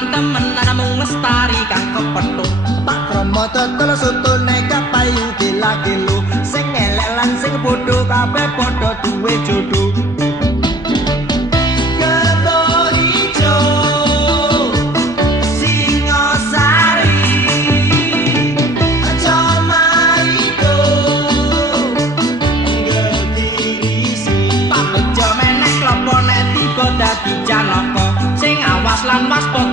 tenan temenan mung lestari kang kepethuk Pak Kromo total sutune kapayu gila-gilu sing elek lan sing bodho kabeh padha duwe jodoh dadi Janaka sing awas lan waspada